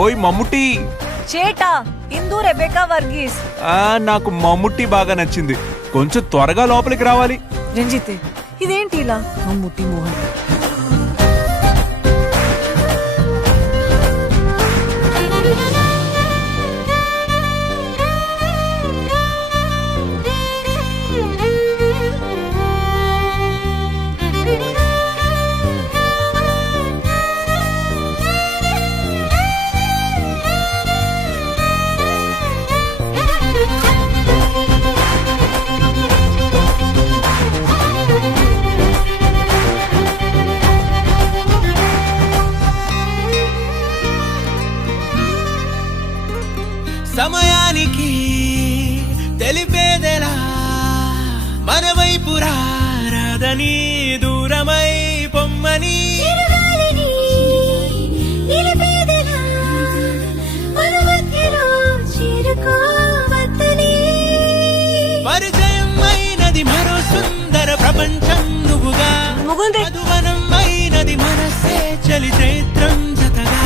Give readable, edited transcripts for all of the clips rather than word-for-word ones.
ఓయ్ మమ్ముట్టి. చేటా ఇందు రెబెకా వర్గీస్. నాకు మమ్ముట్టి బాగా నచ్చింది. కొంచెం త్వరగా లోపలికి రావాలి. రంజిత్ ఇదేంటి ఇలా? మమ్ముట్టి మోహన్. సమయానికి తెలిపేదెలా మన వైపు రాదని దూరమై పొమ్మని పరిచయం అయినది మరో సుందర ప్రపంచం నువ్వుగా మధువనం అయినది మనసే చలి చైత్రం జతగా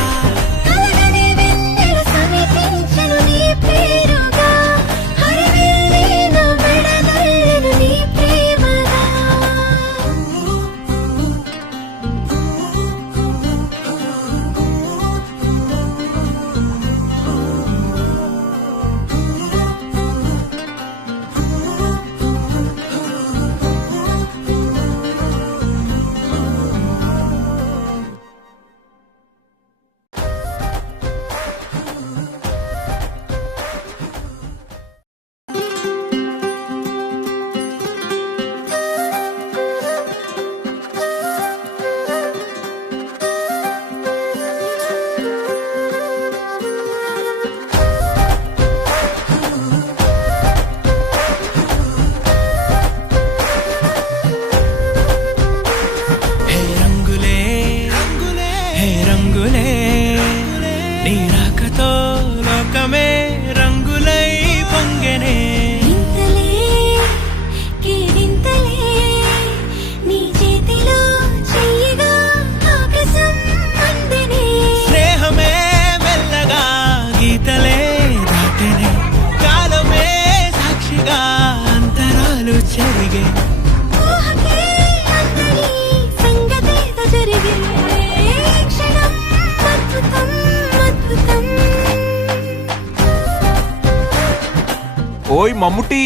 ఓయ్ మమ్ముట్టి.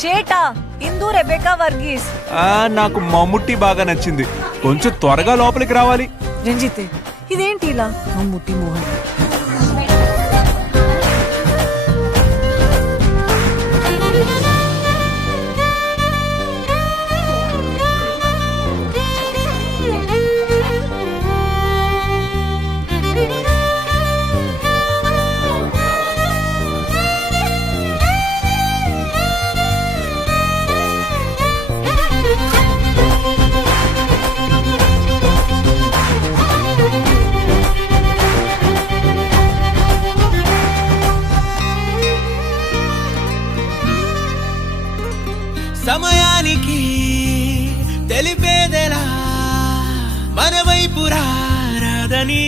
చేటా ఇందు రెబెకా వర్గీస్. నాకు మమ్ముట్టి బాగా నచ్చింది. కొంచెం త్వరగా లోపలికి రావాలి. రంజిత్ ఇదేంటి ఇలా? మమ్ముట్టి మోహన్. సమయానికి తెలిపేదెలా మన వైపు రాదని